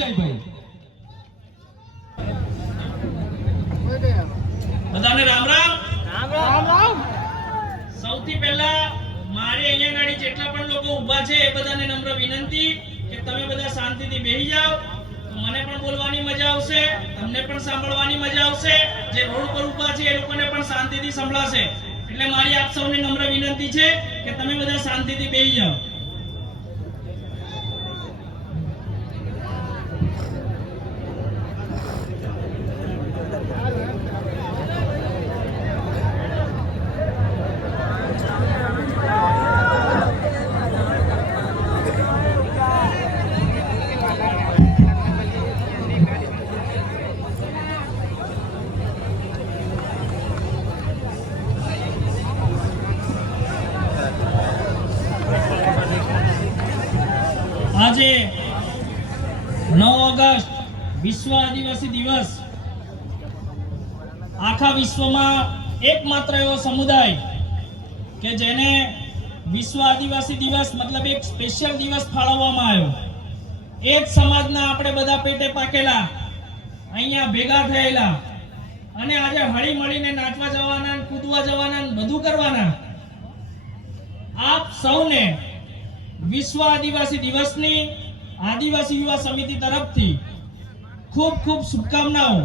જાય ભાઈ। બધાને રામ રામ રામ રામ રામ। સૌથી પહેલા મારી અહીંયા ગાડી જેટલા પણ લોકો ઊભા છે એ બધાને નમ્ર વિનંતી કે તમે બધા શાંતિથી બેસી જાઓ, તો મને પણ બોલવાની મજા આવશે, તમને પણ સાંભળવાની મજા આવશે, જે રોડ પર ઊભા છે એ લોકોને પણ શાંતિથી સંભળાશે। એટલે મારી આપ સૌને નમ્ર વિનંતી છે કે તમે બધા શાંતિથી બેસી જાઓ। આજે 9 ઓગસ્ટ વિશ્વ આદિવાસી દિવસ। આખા વિશ્વમાં એકમાત્ર એવો સમુદાય કે જેને વિશ્વ આદિવાસી દિવસ મતલબ એક સ્પેશિયલ દિવસ ફાળવવામાં આવ્યો, એ જ સમાજના આપણે બધા પેટે પાકેલા અહીંયા ભેગા થયેલા અને આજે હળી મળીને નાચવા જવાના, કૂદવા જવાના, બધું કરવાના આપ સૌને વિશ્વ આદિવાસી દિવસની આદિવાસી યુવા સમિતિ તરફથી ખૂબ ખૂબ શુભકામનાઓ।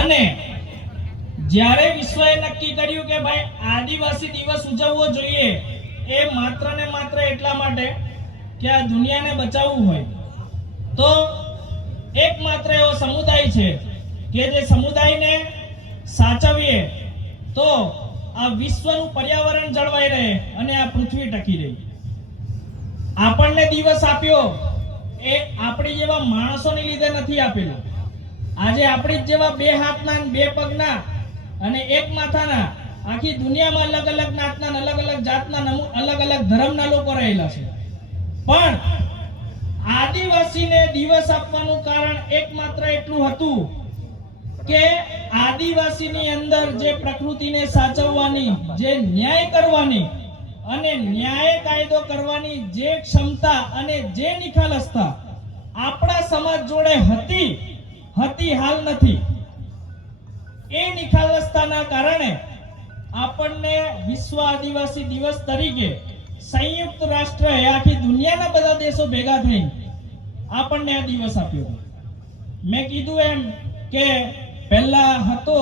અને જ્યારે વિશ્વએ નક્કી કર્યું કે ભાઈ આદિવાસી દિવસ ઉજવવો જોઈએ, એ માત્ર ને માત્ર એટલા માટે કે આ દુનિયાને બચાવવું હોય, તો એકમાત્ર એવો સમુદાય છે કે જે સમુદાયને સાચવીએ તો આ વિશ્વનું પર્યાવરણ જળવાઈ રહે અને આ પૃથ્વી ટકી રહે। આપણને દિવસ આપ્યો એ આપણી જેવા માણસોને લીધે નથી આપેલો। આજે આપણી જેવા બે હાથના, બે પગના અને એક માથાના આખી દુનિયામાં અલગ અલગ નાતના, અલગ અલગ જાતના, અલગ અલગ ધર્મના લોકો રહેલા છે, પણ આદિવાસીને દિવસ આપવાનું કારણ એકમાત્ર એટલું હતું કે આદિવાસીની અંદર જે પ્રકૃતિને સાચવવાની, જે ન્યાય કરવાની અને ન્યાય કાયદો કરવાની જે ક્ષમતા અને જે નિખાલસતા આપણા સમાજ જોડે હતી હાલ નથી, એ નિખાલસતાના કારણે આપણને વિશ્વ આદિવાસી દિવસ તરીકે સંયુક્ત રાષ્ટ્રએ આખી દુનિયાના બધા દેશો ભેગા થઈ આપણને આ દિવસ આપ્યો। મેં કીધું એમ કે પહેલા હતો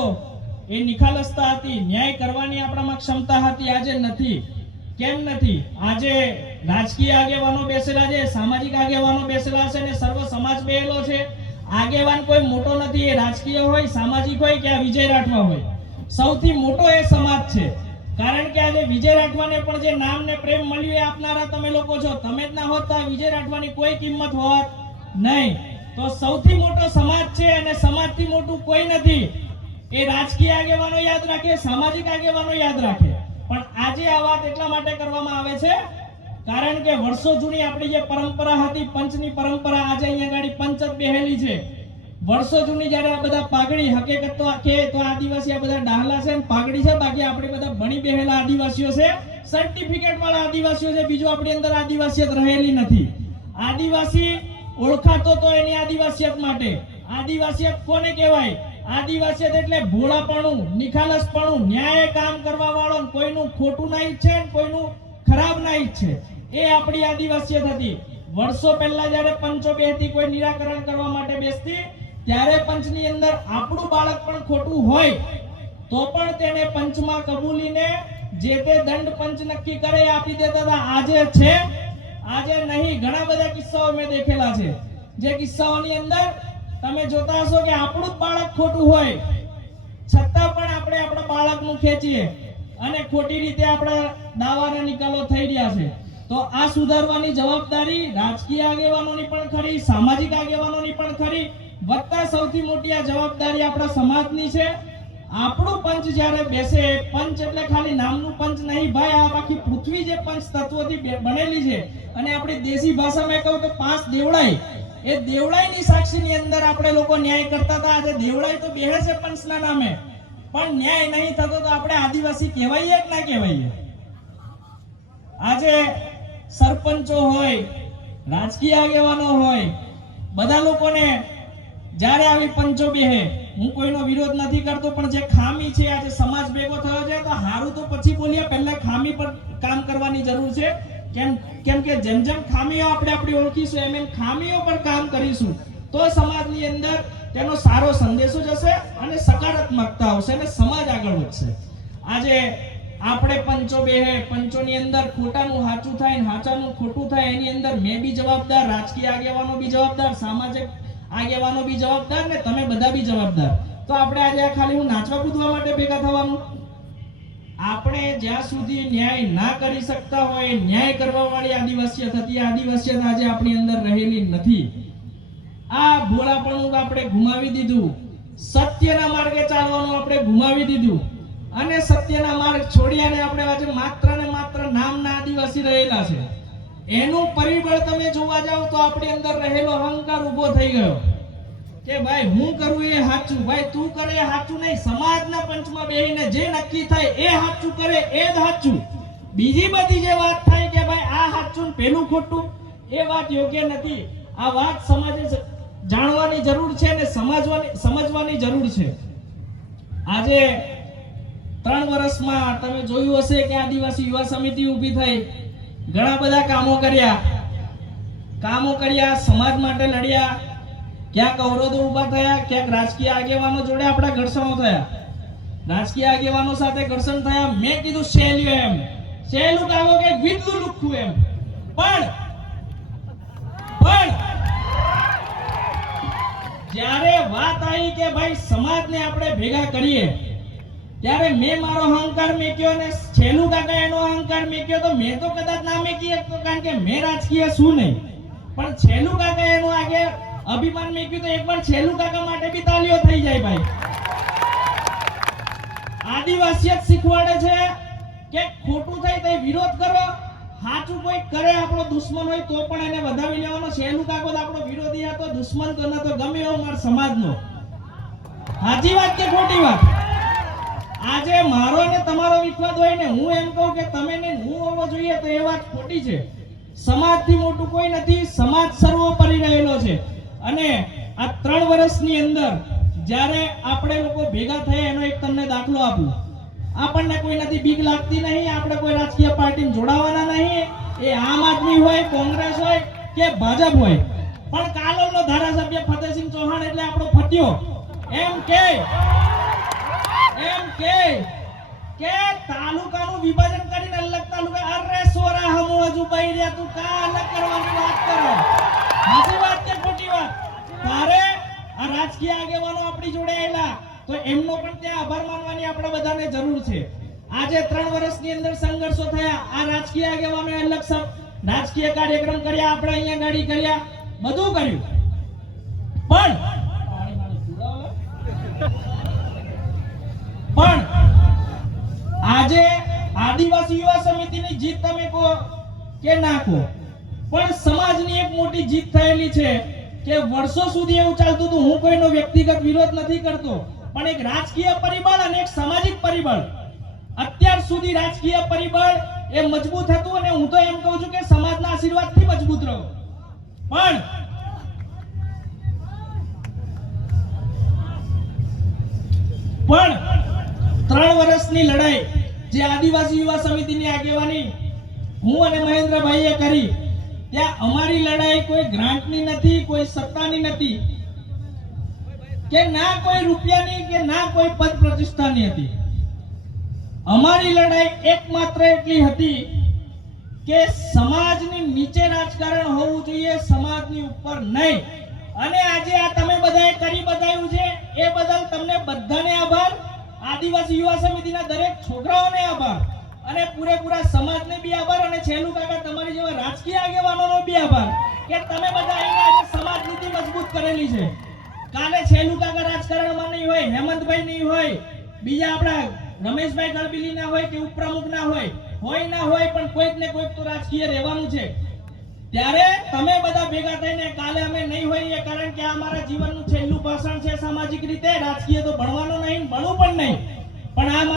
એ નિખાલસતા હતી, ન્યાય કરવાની આપણામાં ક્ષમતા હતી, આજે નથી। કેમ નથી? આજે રાજકીય આગેવાનો બેસેલા છે, સામાજિક આગેવાનો બેસેલા છે અને સર્વ સમાજ બેહેલો છે। આગેવાન કોઈ મોટો નથી, એ રાજકીય હોય, સામાજિક હોય કે આ વિજય રાઠવા હોય, સૌથી મોટો એ સમાજ છે। કારણ કે આજે વિજય રાઠવાને પણ જે નામ ને પ્રેમ મળ્યું એ આપનારા તમે લોકો છો। તમે જ ના હોત તો વિજય રાઠવાની કોઈ કિંમત હોત નહીં। તો સૌથી મોટો સમાજ છે અને સમાજથી મોટું કોઈ નથી। એ રાજકીય આગેવાનો યાદ રાખે, સામાજિક આગેવાનો યાદ રાખે, પણ આજે આ વાત એટલા માટે કરવામાં આવે છે કારણ કે વર્ષો જૂની આપણી જે પરંપરા હતી, પંચની પરંપરા, આજે અહીંયા ગાડી પંચ જ બેહેલી છે। વર્ષો જૂની જ્યારે આ બધા પાઘડી, હકીકત તો આદિવાસી આ બધા ડાહલા છે, પાઘડી છે, બાકી આપણે બધા ભણી બેહેલા આદિવાસીઓ છે, સર્ટિફિકેટ વાળા આદિવાસીઓ છે, બીજું આપણી અંદર આદિવાસીયત રહેલી નથી। આદિવાસી ઓળખાતો તો એની આદિવાસીયત માટે। આદિવાસીયત કોને કહેવાય? આદિવાસીયત એટલે ભોળાપણું, નિખાલસપણું, ન્યાય કામ કરવા વાળો, કોઈનું ખોટું ના ઈચ્છે, કોઈનું ખરાબ ના ઈચ્છે, એ આપણી આદિવાસીયત હતી। વર્ષો પહેલા જ્યારે પંચો બેસતી, કોઈ નિરાકરણ કરવા માટે બેસતી, ત્યારે પંચની અંદર આપણું બાળક પણ ખોટું હોય તો પણ તેને પંચમાં કબૂલીને જે તે દંડ પંચ નક્કી કરે આપી દેતા હતા। આજે છે? આજે નહીં। ઘણા બધા કિસ્સાઓ મેં દેખેલા છે, જે કિસ્સાઓની અંદર તમે જોતા હશો કે આપણું બાળક ખોટું હોય છતાં પણ આપણે આપણા બાળકનું ખેંચીએ અને ખોટી રીતે આપણા દાવાના નિકાલો થઈ રહ્યા છે। તો આ સુધારવાની જવાબદારી રાજકીય આગેવાનોની પણ ખરી, સામાજિક આગેવાનોની પણ ખરી, વત્તા સૌથી મોટી આ જવાબદારી આપણા સમાજની છે। આપણું પંચ જ્યારે બેસે, પંચ એટલે ખાલી નામનું પંચ નહીં ભાઈ, આ આખી પૃથ્વી જે પંચ તત્વોથી બનેલી છે, અને આપણી દેશી ભાષામાં કહું તો 5 દેવળાઈ, એ દેવળાઈની સાક્ષીની અંદર આપણે લોકો ન્યાય કરતા હતા। આજે દેવળાઈ તો બેહે છે પંચના નામે, પણ ન્યાય નહીં થતો તો આપણે આદિવાસી કહેવાઈએ કે ના કહેવાઈએ? આજે સરપંચો હોય, રાજકીય આગેવાનો હોય, બધા લોકોને જ્યારે આવી પંચો બેહે, હું કોઈનો વિરોધ નથી કરતો, પણ જે ખામી છે, આજે સમાજ ભેગો થયો છે તો હારું તો પછી બોલ્યા, પહેલા ખામી પર કામ કરવાની જરૂર છે. કેમ કે જેમ જેમ ખામીઓ આપણે આપણી ઓળખીશું એમ ખામીઓ પર કામ કરીશું તો સમાજની અંદર તેનો સારો સંદેશો જશે અને સકારાત્મકતા આવશે અને સમાજ આગળ વધશે. આજે આપણે પંચો બેહે, પંચોની અંદર ખોટાનું સાચું થાય ને સાચાનું ખોટું થાય, એની અંદર મેં બી જવાબદાર, રાજકીય આગેવાનો બી જવાબદાર, સામાજિક આગેવાનો બી જવાબદાર ને તમે બધા બી જવાબદાર. તો આપણે આજે ખાલી હું નાચવા કૂદવા માટે ભેગા થવાનું? આપણે જ્યાં સુધી ન્યાય ના કરી શકતા હોય, ન્યાય કરવા વાળી આદિવાસીયત હતી, આદિવાસીયત આજે આપણી અંદર રહેલી નથી. આ ભોળાપણું આપણે ગુમાવી દીધું, સત્યના માર્ગે ચાલવાનું આપણે ગુમાવી દીધું અને સત્યના માર્ગ છોડ્યાને આપણે આજે માત્ર ને માત્ર નામના આદિવાસી રહેલા છે. એનું પરિબળ તમે જોવા જાવ તો આપણી અંદર રહેલો અહંકાર ઉભો થઈ ગયો કે ભાઈ હું કરું એ સાચું, ભાઈ તું કરે એ સાચું નહીં. સમાજના પંચમાં બેહીને જે નક્કી થાય એ સાચું કરે એ જ સાચું. બીજી બધી જે વાત થાય કે ભાઈ આ સાચું ને પેલું ખોટું, એ વાત યોગ્ય નથી. આ વાત સમાજે જાણવાની જરૂર છે અને સમજવાની જરૂર છે. આજે 3 વર્ષમાં તમે જોયું હશે કે આદિવાસી યુવા સમિતિ ઊભી થઈ, ઘણા બધા કામો કર્યા, સમાજ માટે લડ્યા, ક્યાંક અવરોધો ઊભા થયા, ક્યાંક રાજકીય આગેવાનો જોડે આપણા ઘર્ષણો થયા, રાજકીય આગેવાનો સાથે ઘર્ષણ થયા. મેં કીધું સહેલું કાગો કે વિધું લુખું એમ, પણ જ્યારે વાત આવી કે ભાઈ સમાજને આપણે ભેગા કરીએ, ત્યારે મેં મારો અહંકાર મેક્યો અને છેલ્લું કાકા એનો અહંકાર મેક્યો. તો મેં તો કદાચ ના મેકી શકતો કારણ કે મેં રાજકીય શું નહીં, પણ છેલ્લું કાકા એનું આગે અભિમાન મેક્યું. તો એકવાર છેલ્લું કાકા માટે બી તાલીઓ થઈ જાય. ભાઈ આદિવાસીયત શીખવાડે છે કે ખોટું થાય તો વિરોધ કરો, સાચું કોઈ કરે આપણો દુશ્મન હોય તો પણ એને વધાવી લેવાનો. છેલ્લું કાકો આપણો વિરોધી હતો, દુશ્મન તો ન તો ગમે એવો મારો સમાજનો. સાચી વાત કે ખોટી વાત? આજે મારો ને તમારો વિખવાદ હોય ને હું એમ કહું કે તમે ને હું હોવો જોઈએ તો એ વાત ખોટી છે. સમાજથી મોટું કોઈ નથી, સમાજ સર્વોપરી રહેલો છે. અને આ 3 વર્ષની અંદર જ્યારે આપણે લોકો ભેગા થયા એનો એક તમને દાખલો આપું. આપણને કોઈ નથી બીક લાગતી નહીં, આપણે કોઈ રાજકીય પાર્ટીમાં જોડાવાના નહીં, એ આમ આદમી હોય, કોંગ્રેસ હોય કે ભાજપ હોય. પણ કાલોલનો ધારાસભ્ય ફતેહસિંહ ચૌહાણ એટલે આપણો ફત્યો એમ કે તાલુકાનું વિભાજન કરીને અલગ તાલુકા, અરે સોરા હમુ હજુ બઈ રહ્યા, તું કા અલગ કરવાની વાત કરો? સાચી વાત કે ખોટી વાત? તારે આ રાજકીય આગેવાનો આપણી જોડે આવેલા તો એમનો પણ ત્યાં આભાર માનવાની આપણે બધાને જરૂર છે. આજે 3 વર્ષની અંદર સંઘર્ષો થયા, આ રાજકીય આગેવાનોએ અલગ રાજકીય કાર્યક્રમ કર્યા, આપણે અહીંયા ગાડી કર્યા, બધું કર્યું, પણ આજે આદિવાસી યુવા સમિતિની જીત તમે કહો કે ના કહો, પણ સમાજની એક મોટી જીત થયેલી છે કે વર્ષો સુધી એવું ચાલતું હતું. હું કોઈનો વ્યક્તિગત વિરોધ નથી કરતો, પણ એક રાજકીય પરિબળ અને એક સામાજિક પરિબળ, અત્યાર સુધી રાજકીય પરિબળ એ મજબૂત હતું અને હું તો એમ કહું છું કે સમાજના આશીર્વાદથી મજબૂત રહ્યો. પણ 3 વર્ષની લડાઈ જે આદિવાસી યુવા સમિતિની આગેવાની હું અને મહેન્દ્રભાઈએ કરી, ત્યાં અમારી લડાઈ કોઈ ગ્રાન્ટની નથી, કોઈ સત્તાની નથી, કે ના કોઈ રૂપિયાની કે ના કોઈ પદ પ્રતિષ્ઠાની હતી. અમારી લડાઈ એકમાત્ર એટલી હતી કે સમાજની નીચે રાજકારણ હોવું જોઈએ, સમાજની ઉપર નહીં. અને આજે આ તમે બધાએ કરી બતાવ્યું છે એ બદલ તમને બધાને આભાર. આદિવાસી યુવા સમિતિના દરેક છોકરાઓને આભાર અને પૂરેપૂરા સમાજને બી આભાર. અને છેલ્લું કાકા તમારી જેવા રાજકીય આગેવાનોનો બી આભાર કે તમે બધા અહીંયા આજે સમાજ નીતિ મજબૂત કરેલી છે. કાલે છેલ્લું કાકા રાજકારણમાં નહીં હોય, હેમંતભાઈ નહીં હોય, બીજા આપણા રમેશભાઈ ગળબીલી ના હોય કે ઉપપ્રમુખ ના હોય ના હોય, પણ કોઈક ને કોઈક તો રાજકીય રહેવાનું છે. ત્યારે તમે બધા ભેગા થઈને કાલે અમે નહીં હોઈએ, કારણ કે આ અમારા જીવનનું છેલ્લું ભાષણ છે સામાજિક રીતે. રાજકીય તો ભણવાનું નહીં, ભણવું પણ નહીં, પણ આ